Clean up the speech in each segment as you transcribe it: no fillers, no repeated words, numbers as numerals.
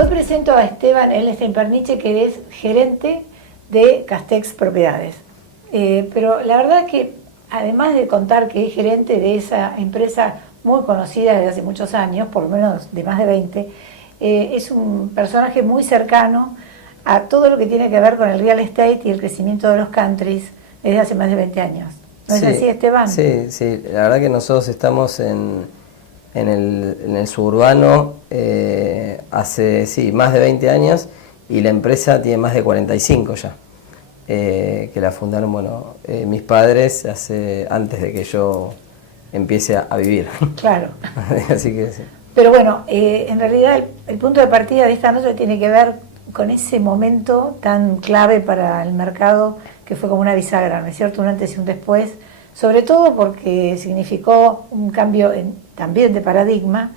Hoy presento a Esteban Ellenstein-Perniche, que es gerente de Castex Propiedades. Pero la verdad es que, además de contar que es gerente de esa empresa muy conocida desde hace muchos años, por lo menos de más de 20, es un personaje muy cercano a todo lo que tiene que ver con el real estate y el crecimiento de los countries desde hace más de 20 años. ¿No es así, Esteban? Sí, sí. La verdad que nosotros estamos en el suburbano hace más de 20 años y la empresa tiene más de 45 ya. Que la fundaron mis padres antes de que yo empiece a vivir. Claro. Así que sí. Pero bueno, en realidad el punto de partida de esta nota tiene que ver con ese momento tan clave para el mercado que fue como una bisagra, ¿no es cierto? Un antes y un después, sobre todo porque significó un cambio también de paradigma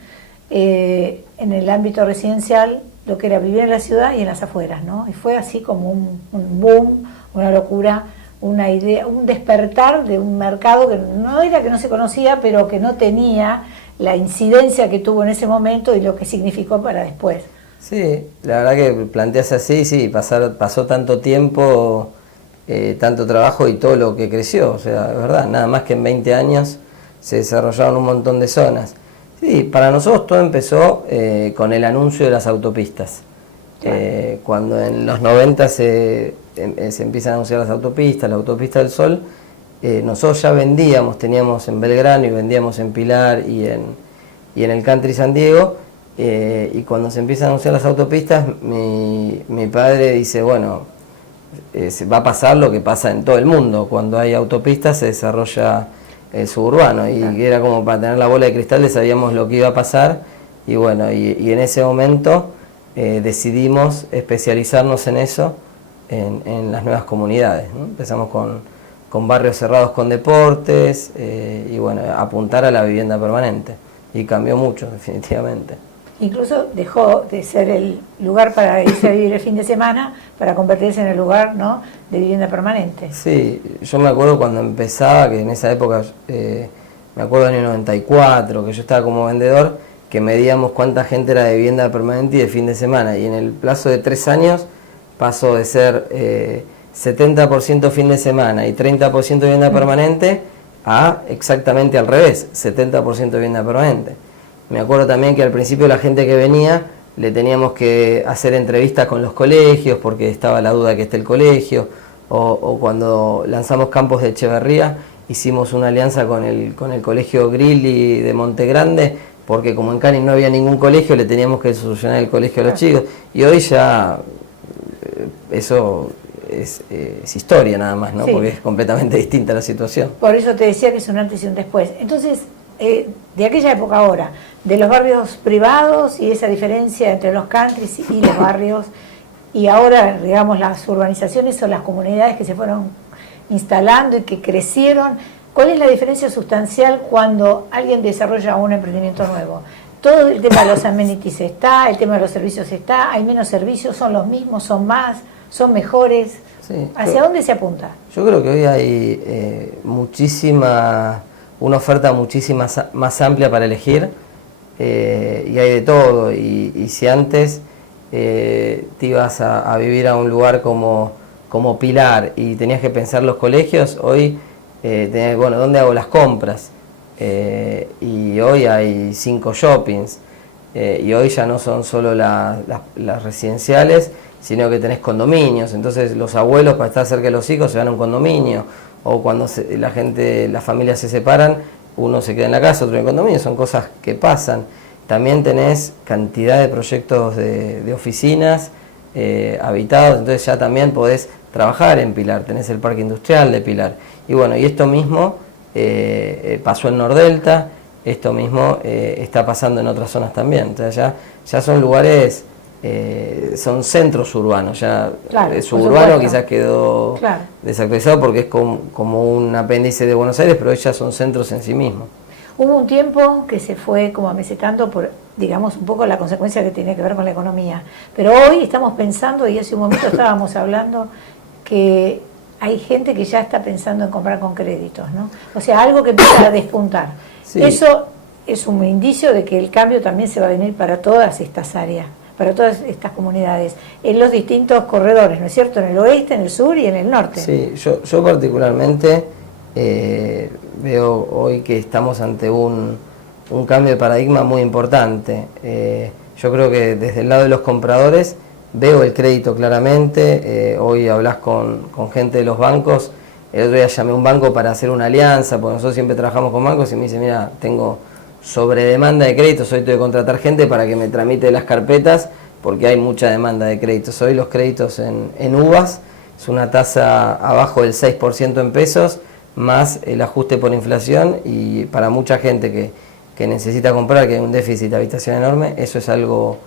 en el ámbito residencial, lo que era vivir en la ciudad y en las afueras, ¿no? Y fue así como un boom, una locura, una idea, un despertar de un mercado que no era que no se conocía, pero que no tenía la incidencia que tuvo en ese momento y lo que significó para después. Sí, la verdad que planteas así, sí, pasó tanto tiempo, tanto trabajo y todo lo que creció, o sea, es verdad, nada más que en 20 años se desarrollaron un montón de zonas. Sí, para nosotros todo empezó con el anuncio de las autopistas. Claro. Cuando en los 90 se empiezan a anunciar las autopistas, la autopista del Sol, nosotros ya teníamos en Belgrano y vendíamos en Pilar y en el Country San Diego, y cuando se empiezan a anunciar las autopistas, mi padre dice, bueno, va a pasar lo que pasa en todo el mundo, cuando hay autopistas se desarrolla el suburbano, y que era como para tener la bola de cristal, sabíamos lo que iba a pasar, y bueno, y en ese momento decidimos especializarnos en eso, en las nuevas comunidades, ¿no? Empezamos con barrios cerrados con deportes, y bueno, apuntar a la vivienda permanente, y cambió mucho, definitivamente. Incluso dejó de ser el lugar para irse a vivir el fin de semana para convertirse en el lugar, ¿no?, de vivienda permanente. Sí, yo me acuerdo cuando empezaba, que en esa época, me acuerdo del año 94, que yo estaba como vendedor, que medíamos cuánta gente era de vivienda permanente y de fin de semana, y en el plazo de 3 años pasó de ser 70% fin de semana y 30% de vivienda permanente a exactamente al revés, 70% de vivienda permanente. Me acuerdo también que al principio la gente que venía le teníamos que hacer entrevistas con los colegios porque estaba la duda de que esté el colegio, o cuando lanzamos Campos de Echeverría hicimos una alianza con el colegio Grilli de Monte Grande, porque como en Canning no había ningún colegio le teníamos que solucionar el colegio a los chicos, y hoy ya eso es historia nada más, ¿no? Sí. Porque es completamente distinta la situación. Por eso te decía que es un antes y un después. Entonces, de aquella época ahora, de los barrios privados y esa diferencia entre los countries y los barrios, y ahora, digamos, las urbanizaciones o las comunidades que se fueron instalando y que crecieron, ¿cuál es la diferencia sustancial cuando alguien desarrolla un emprendimiento nuevo? Todo el tema de los amenities está, el tema de los servicios está, hay menos servicios, son los mismos, son más, son mejores. Sí, ¿hacia dónde se apunta? Yo creo que hoy hay una oferta muchísima más amplia para elegir, y hay de todo, y si antes te ibas a vivir a un lugar como Pilar y tenías que pensar los colegios, hoy tenés, bueno, ¿dónde hago las compras? Y hoy hay 5 shoppings, y hoy ya no son solo las residenciales, sino que tenés condominios. Entonces los abuelos, para estar cerca de los hijos, se van a un condominio, o cuando las familias se separan, uno se queda en la casa, otro en el condominio. Son cosas que pasan. También tenés cantidad de proyectos de oficinas habitados, entonces ya también podés trabajar en Pilar, tenés el parque industrial de Pilar. Y bueno, y esto mismo pasó en Nordelta, esto mismo está pasando en otras zonas también. Entonces ya son lugares, son centros urbanos, ya claro, el suburbano quizás quedó desactualizado porque es como un apéndice de Buenos Aires, pero hoy ya son centros en sí mismos. Hubo un tiempo que se fue como amesetando por, digamos, un poco la consecuencia que tiene que ver con la economía. Pero hoy estamos pensando, y hace un momento estábamos hablando, que hay gente que ya está pensando en comprar con créditos, ¿no? O sea, algo que empieza a despuntar. Sí. Eso es un indicio de que el cambio también se va a venir para todas estas áreas, para todas estas comunidades, en los distintos corredores, ¿no es cierto?, en el oeste, en el sur y en el norte. Sí, yo particularmente veo hoy que estamos ante un cambio de paradigma muy importante. Yo creo que desde el lado de los compradores veo el crédito claramente. Hoy hablas con gente de los bancos. El otro día llamé a un banco para hacer una alianza, porque nosotros siempre trabajamos con bancos, y me dice, mira, tengo sobredemanda de créditos, hoy tengo que contratar gente para que me tramite las carpetas, porque hay mucha demanda de créditos. Hoy los créditos en uvas es una tasa abajo del 6% en pesos, más el ajuste por inflación, y para mucha gente que necesita comprar, que hay un déficit de habitación enorme, eso es algo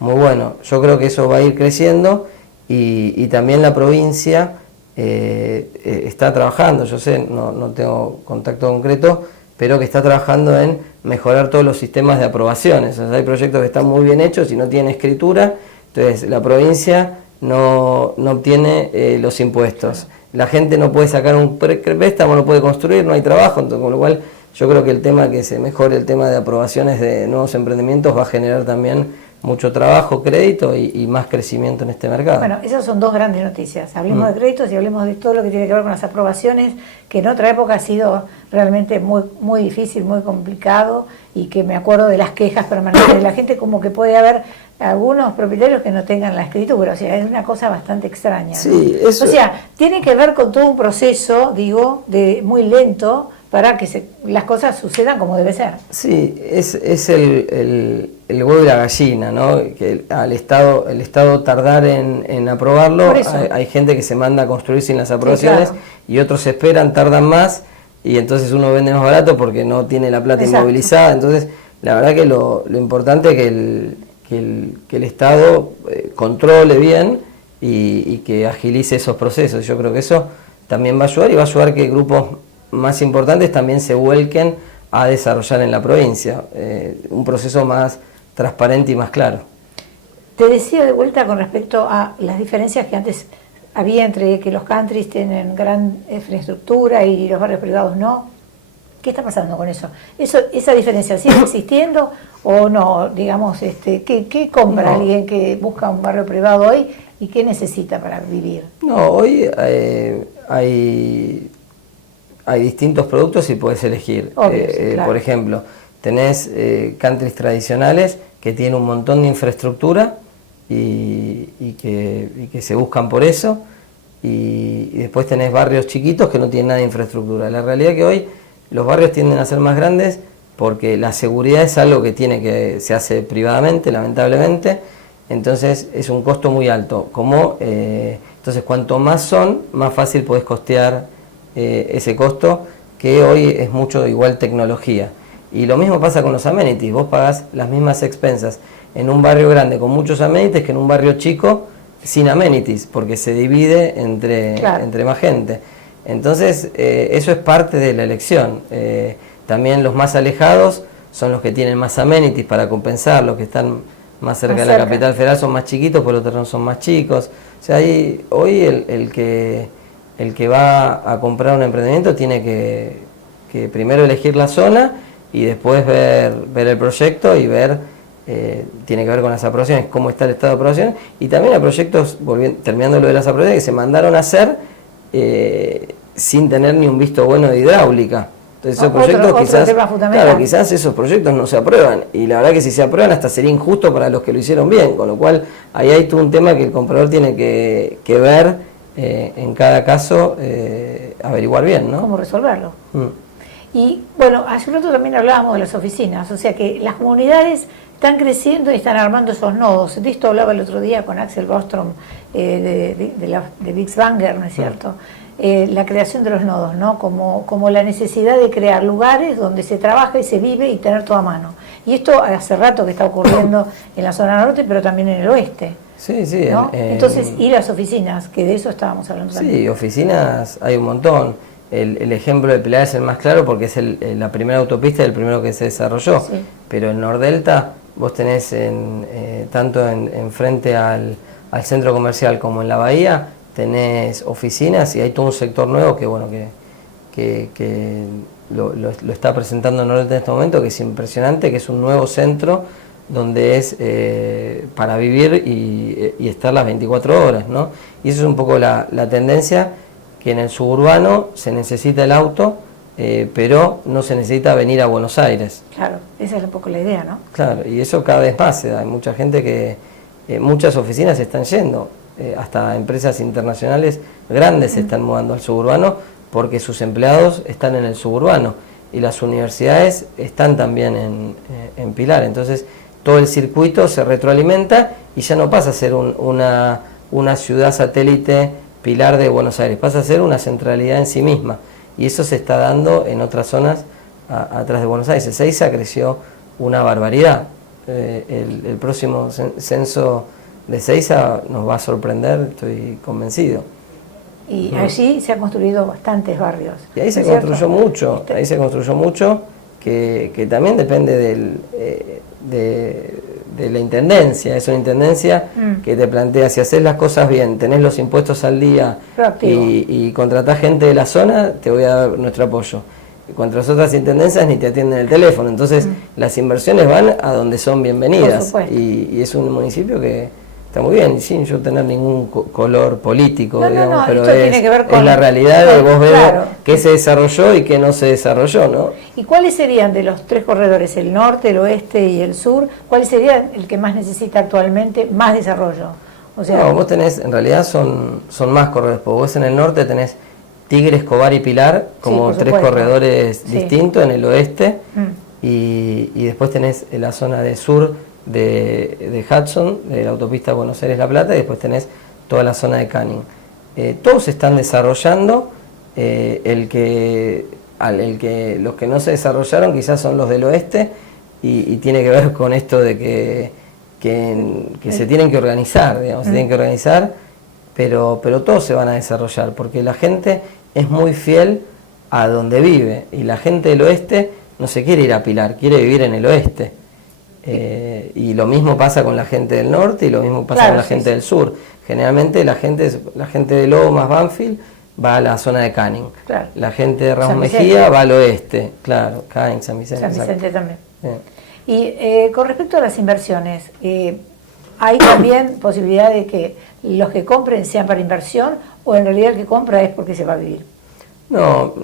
muy bueno. Yo creo que eso va a ir creciendo, y también la provincia está trabajando, yo sé, no tengo contacto concreto, pero que está trabajando en mejorar todos los sistemas de aprobaciones. O sea, hay proyectos que están muy bien hechos y no tienen escritura, entonces la provincia no obtiene los impuestos. La gente no puede sacar un préstamo, no puede construir, no hay trabajo, entonces, con lo cual yo creo que el tema que se mejore el tema de aprobaciones de nuevos emprendimientos va a generar también mucho trabajo, crédito y más crecimiento en este mercado. Bueno, esas son dos grandes noticias. Hablemos de créditos y hablemos de todo lo que tiene que ver con las aprobaciones, que en otra época ha sido realmente muy, muy difícil, muy complicado, y que me acuerdo de las quejas permanentes de la gente, como que puede haber algunos propietarios que no tengan la escritura. O sea, es una cosa bastante extraña, ¿no? Sí, eso... O sea, tiene que ver con todo un proceso, digo, de muy lento, para que las cosas sucedan como debe ser. Sí, es el huevo y la gallina, ¿no? Que el Estado tardar en aprobarlo, hay gente que se manda a construir sin las aprobaciones, sí, claro, y otros esperan, tardan más, y entonces uno vende más barato porque no tiene la plata, exacto, inmovilizada. Entonces, la verdad que lo importante es que el Estado controle bien y que agilice esos procesos. Yo creo que eso también va a ayudar, y va a ayudar que grupos más importantes también se vuelquen a desarrollar en la provincia un proceso más transparente y más claro. Te decía de vuelta con respecto a las diferencias que antes había entre que los countries tienen gran infraestructura y los barrios privados no. ¿Qué está pasando con eso? ¿Esa diferencia sigue existiendo o no? Digamos, ¿qué compra alguien que busca un barrio privado hoy y qué necesita para vivir? No, hoy hay distintos productos y puedes elegir. Obvio, sí, claro. Por ejemplo, tenés countries tradicionales que tienen un montón de infraestructura y que se buscan por eso, y después tenés barrios chiquitos que no tienen nada de infraestructura. La realidad es que hoy los barrios tienden a ser más grandes porque la seguridad es algo que se hace privadamente, lamentablemente, entonces es un costo muy alto. Entonces cuanto más son, más fácil podés costear ese costo, que hoy es mucho igual tecnología. Y lo mismo pasa con los amenities, vos pagás las mismas expensas en un barrio grande con muchos amenities que en un barrio chico sin amenities, porque se divide entre más gente. Entonces eso es parte de la elección. También los más alejados son los que tienen más amenities para compensar, los que están más cerca de la capital federal son más chiquitos, por los terrenos son más chicos. O sea, hoy el que va a comprar un emprendimiento tiene que primero elegir la zona y después ver el proyecto y tiene que ver con las aprobaciones, cómo está el estado de aprobación, y también hay proyectos, terminando lo de las aprobaciones, que se mandaron a hacer sin tener ni un visto bueno de hidráulica. Entonces esos proyectos quizás esos proyectos no se aprueban, y la verdad que si se aprueban hasta sería injusto para los que lo hicieron bien, con lo cual ahí hay todo un tema que el comprador tiene que ver en cada caso, averiguar bien, ¿no? ¿Cómo resolverlo? Y bueno, hace un rato también hablábamos de las oficinas, o sea que las comunidades están creciendo y están armando esos nodos. De esto hablaba el otro día con Axel Bostrom de Bixbanger, ¿no es cierto? La creación de los nodos, ¿no? Como la necesidad de crear lugares donde se trabaja y se vive y tener todo a mano. Y esto hace rato que está ocurriendo en la zona norte, pero también en el oeste. Sí, sí. ¿No? Entonces, y las oficinas, que de eso estábamos hablando también. Sí, oficinas hay un montón. El ejemplo de Pilar es el más claro porque es la primera autopista y el primero que se desarrolló. Sí. Pero en Nordelta vos tenés tanto en frente al centro comercial como en la bahía, tenés oficinas y hay todo un sector nuevo que bueno que lo está presentando Nordelta en este momento, que es impresionante, que es un nuevo centro donde es para vivir y estar las 24 horas, ¿no? Y eso es un poco la tendencia, que en el suburbano se necesita el auto, pero no se necesita venir a Buenos Aires. Claro, esa es un poco la idea, ¿no? Claro, y eso cada vez más se da. Hay mucha gente que, muchas oficinas se están yendo, hasta empresas internacionales grandes se están mudando al suburbano porque sus empleados están en el suburbano y las universidades están también en Pilar. Entonces todo el circuito se retroalimenta y ya no pasa a ser una ciudad satélite Pilar de Buenos Aires, pasa a ser una centralidad en sí misma. Y eso se está dando en otras zonas atrás de Buenos Aires. Ezeiza creció una barbaridad. El próximo censo de Ezeiza nos va a sorprender, estoy convencido. Y allí se han construido bastantes barrios. Y ahí se construyó mucho, que también depende de la intendencia. Es una intendencia que te plantea, si haces las cosas bien, tenés los impuestos al día y contratás gente de la zona, te voy a dar nuestro apoyo. Contra las otras intendencias ni te atienden el teléfono. Entonces las inversiones van a donde son bienvenidas. Y es un municipio que está muy bien, sin yo tener ningún color político, digamos, pero tiene que ver con es la realidad de vos ver claro, qué se desarrolló y qué no se desarrolló, ¿no? ¿Y cuáles serían de los tres corredores, el norte, el oeste y el sur, cuál sería el que más necesita actualmente más desarrollo? O sea, no, vos tenés, en realidad son más corredores, porque vos en el norte tenés Tigre, Escobar y Pilar como tres corredores distintos en el oeste, y después tenés la zona de sur de Hudson, de la autopista Buenos Aires-La Plata, y después tenés toda la zona de Canning. Todos se están desarrollando, los que no se desarrollaron quizás son los del oeste, y tiene que ver con esto de que se tienen que organizar, digamos, se tienen que organizar, pero todos se van a desarrollar, porque la gente es muy fiel a donde vive, y la gente del oeste no se quiere ir a Pilar, quiere vivir en el oeste. Y lo mismo pasa con la gente del norte y lo mismo pasa con la gente del sur. Generalmente la gente de Lomas, Banfield, va a la zona de Canning. La gente de Ramos Mejía va al oeste. Claro, Canning, San Vicente. San Vicente también. Y con respecto a las inversiones, ¿hay también posibilidad de que los que compren sean para inversión o en realidad el que compra es porque se va a vivir? No,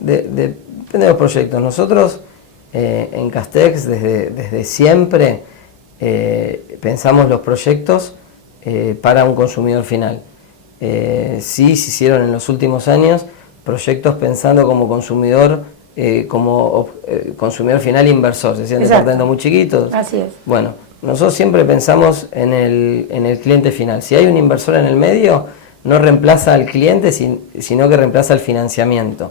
depende de los proyectos. Nosotros en Castex desde siempre pensamos los proyectos para un consumidor final. Sí se hicieron en los últimos años proyectos pensando como consumidor, consumidor final inversor, se decían departamentos muy chiquitos. Así es. Bueno, nosotros siempre pensamos en el cliente final. Si hay un inversor en el medio, no reemplaza al cliente, sino que reemplaza el financiamiento.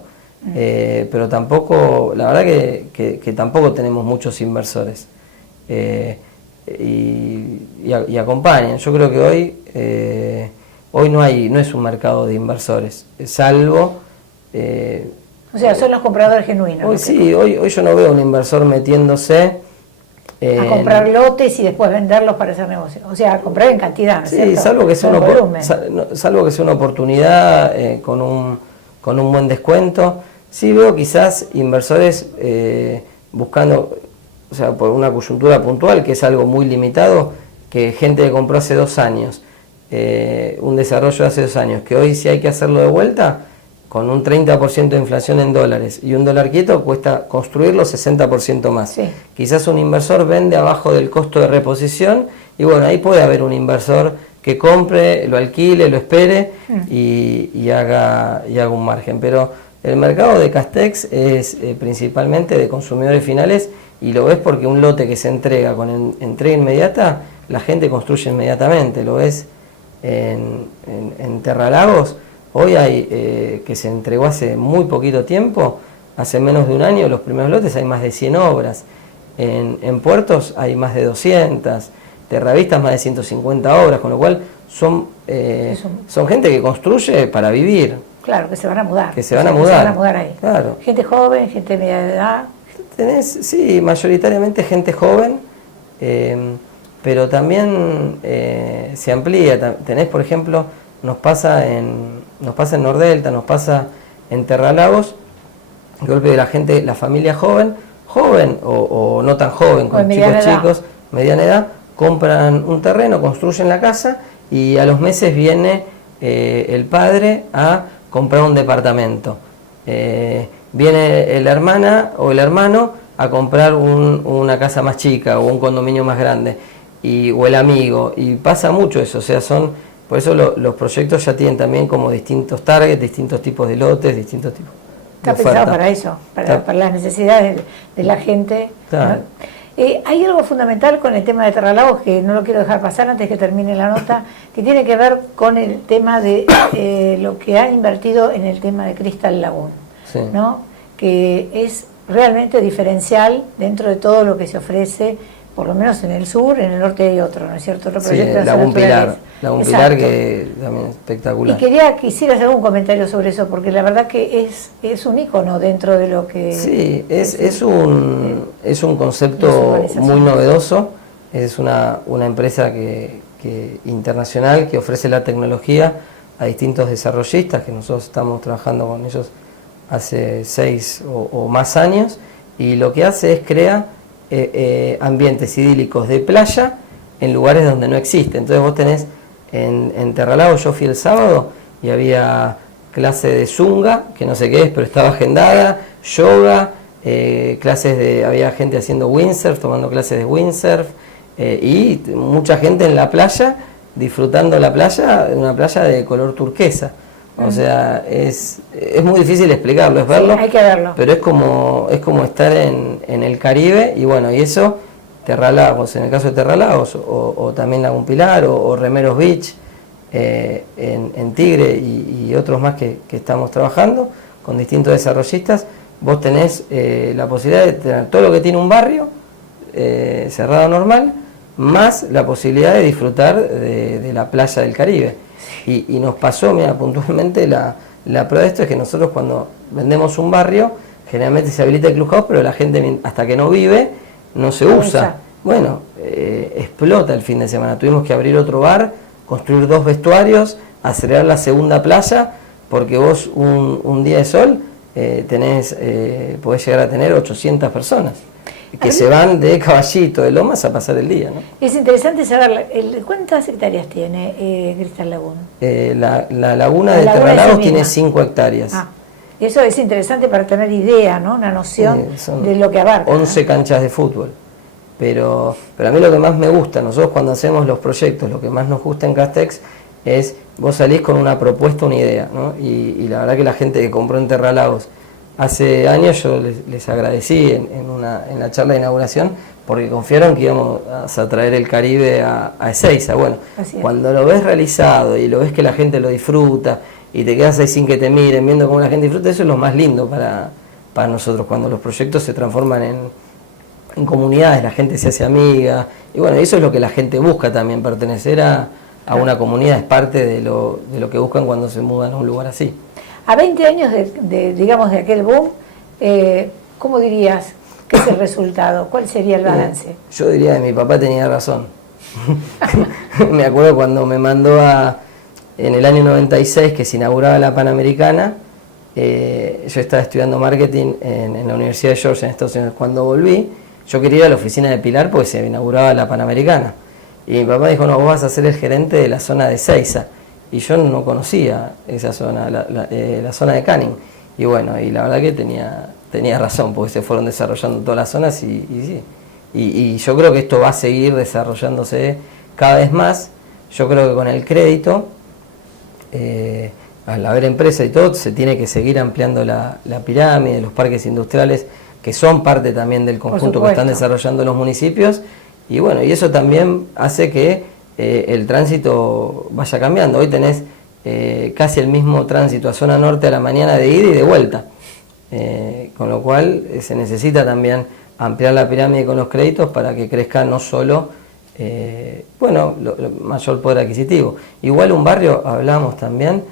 Pero tampoco, la verdad que tampoco tenemos muchos inversores y acompañan. Yo creo que hoy no es un mercado de inversores, salvo... o sea, son los compradores genuinos. Hoy yo no veo un inversor metiéndose... a comprar lotes y después venderlos para hacer negocio. O sea, a comprar en cantidad, ¿no es cierto? Salvo que sea una oportunidad con un buen descuento. Sí veo quizás inversores buscando, o sea, por una coyuntura puntual, que es algo muy limitado, que gente que compró hace 2 años, un desarrollo de hace 2 años, que hoy si hay que hacerlo de vuelta, con un 30% de inflación en dólares y un dólar quieto, cuesta construirlo 60% más. Sí. Quizás un inversor vende abajo del costo de reposición y bueno, ahí puede haber un inversor que compre, lo alquile, lo espere y haga un margen. Pero el mercado de Castex es principalmente de consumidores finales y lo ves porque un lote que se entrega con entrega inmediata, la gente construye inmediatamente. Lo ves en Terralagos. Hoy hay, que se entregó hace muy poquito tiempo, hace menos de un año, los primeros lotes hay más de 100 obras. En Puertos hay más de 200, Terravistas más de 150 obras, con lo cual son gente que construye para vivir. Claro, que se van a mudar. Que se van a mudar ahí. Claro. Gente joven, gente de media edad. Sí, mayoritariamente gente joven, pero también se amplía. Tenés, por ejemplo, nos pasa en Nordelta, nos pasa en Terralagos, el golpe de la gente, la familia joven o no tan joven, con chicos, mediana edad, compran un terreno, construyen la casa y a los meses viene el padre a comprar un departamento. Viene la hermana o el hermano a comprar una casa más chica o un condominio más grande, o el amigo, y pasa mucho eso, o sea, por eso los proyectos ya tienen también como distintos targets, distintos tipos de lotes, distintos tipos de Está pensado para eso, para las necesidades de la gente. Claro. ¿No? Hay algo fundamental con el tema de Terralagos que no lo quiero dejar pasar antes que termine la nota, que tiene que ver con el tema de lo que han invertido en el tema de Crystal Lagoon, sí, ¿no? Que es realmente diferencial dentro de todo lo que se ofrece, por lo menos en el sur, en el norte hay otro, ¿no es cierto? Otro proyecto de Lagún Pilar, Exacto. que también es espectacular. Y quisiera hacer un comentario sobre eso, porque la verdad que es un ícono dentro de lo que... Sí, es un concepto muy novedoso, es una empresa internacional que ofrece la tecnología a distintos desarrollistas, que nosotros estamos trabajando con ellos hace 6 o más años, y lo que hace es crear ambientes idílicos de playa en lugares donde no existe. Entonces vos tenés en Terralagos, yo fui el sábado y había clase de zunga, que no sé qué es, pero estaba agendada, yoga, había gente haciendo windsurf, tomando clases de windsurf, y mucha gente en la playa, disfrutando la playa, una playa de color turquesa. O sea, es muy difícil explicarlo, es verlo, sí, hay que verlo. Pero es como estar en el Caribe, y bueno, y eso, Terralagos, en el caso de Terralagos, o también Lagún Pilar, o Remeros Beach, en Tigre, y otros más que estamos trabajando con distintos desarrollistas, vos tenés la posibilidad de tener todo lo que tiene un barrio cerrado normal, más la posibilidad de disfrutar de la playa del Caribe. Y nos pasó, mira, puntualmente la prueba de esto es que nosotros cuando vendemos un barrio, generalmente se habilita el clubhouse, pero la gente hasta que no vive, no se usa. Bueno, explota el fin de semana. Tuvimos que abrir otro bar, construir 2 vestuarios, acelerar la segunda playa, porque vos un día de sol podés llegar a tener 800 personas. Que se van de Caballito, de Lomas, a pasar el día, ¿no? Es interesante saber, ¿cuántas hectáreas tiene Crystal Lagoon? La laguna de Terralagos tiene 5 hectáreas. Eso es interesante para tener idea, ¿no? Una noción de lo que abarca. 11 canchas de fútbol. Pero a mí lo que más me gusta, nosotros cuando hacemos los proyectos, lo que más nos gusta en Castex es, vos salís con una propuesta, una idea, ¿no? Y la verdad que la gente que compró en Terralagos hace años, yo les agradecí en la charla de inauguración, porque confiaron que íbamos a traer el Caribe a Ezeiza. Bueno, cuando lo ves realizado y lo ves que la gente lo disfruta y te quedas ahí sin que te miren, viendo cómo la gente disfruta, eso es lo más lindo para nosotros, cuando los proyectos se transforman en comunidades, la gente se hace amiga, y bueno, eso es lo que la gente busca también, pertenecer a una comunidad, es parte de lo que buscan cuando se mudan a un lugar así. A 20 años digamos, de aquel boom, ¿cómo dirías que es el resultado? ¿Cuál sería el balance? Yo diría que mi papá tenía razón. Me acuerdo cuando me mandó en el año 96, que se inauguraba la Panamericana, yo estaba estudiando marketing en la Universidad de Georgia en Estados Unidos. Cuando volví, yo quería ir a la oficina de Pilar porque se inauguraba la Panamericana. Y mi papá dijo, no, vos vas a ser el gerente de la zona de Ezeiza. Y yo no conocía esa zona, la zona de Canning. Y bueno, y la verdad que tenía razón, porque se fueron desarrollando todas las zonas y yo creo que esto va a seguir desarrollándose cada vez más. Yo creo que con el crédito, al haber empresa y todo, se tiene que seguir ampliando la pirámide, los parques industriales, que son parte también del conjunto que están desarrollando los municipios. Y bueno, y eso también hace que el tránsito vaya cambiando. Hoy tenés casi el mismo tránsito a zona norte a la mañana de ida y de vuelta, con lo cual se necesita también ampliar la pirámide con los créditos para que crezca no solo mayor poder adquisitivo. Igual un barrio, hablamos también,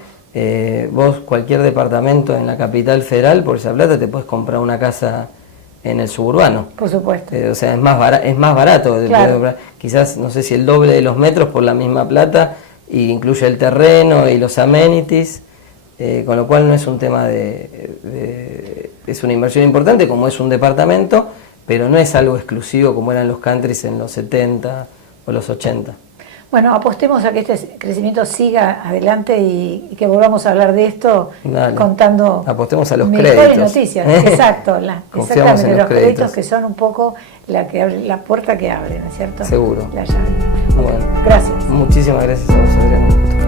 vos cualquier departamento en la capital federal, por esa plata te puedes comprar una casa en el suburbano. Por supuesto. O sea, es más barato. Claro. Quizás, no sé si el doble de los metros por la misma plata, y incluye el terreno y los amenities, con lo cual no es un tema es una inversión importante, como es un departamento, pero no es algo exclusivo como eran los countries en los 70 o los 80. Bueno, apostemos a que este crecimiento siga adelante y que volvamos a hablar de esto. Dale. Contando apostemos a los mejores créditos. Noticias. Exacto, exactamente, en los créditos créditos que son un poco la puerta que abre, ¿no es cierto? Seguro. La llave. Bueno, gracias. Muchísimas gracias a vos, Adrián.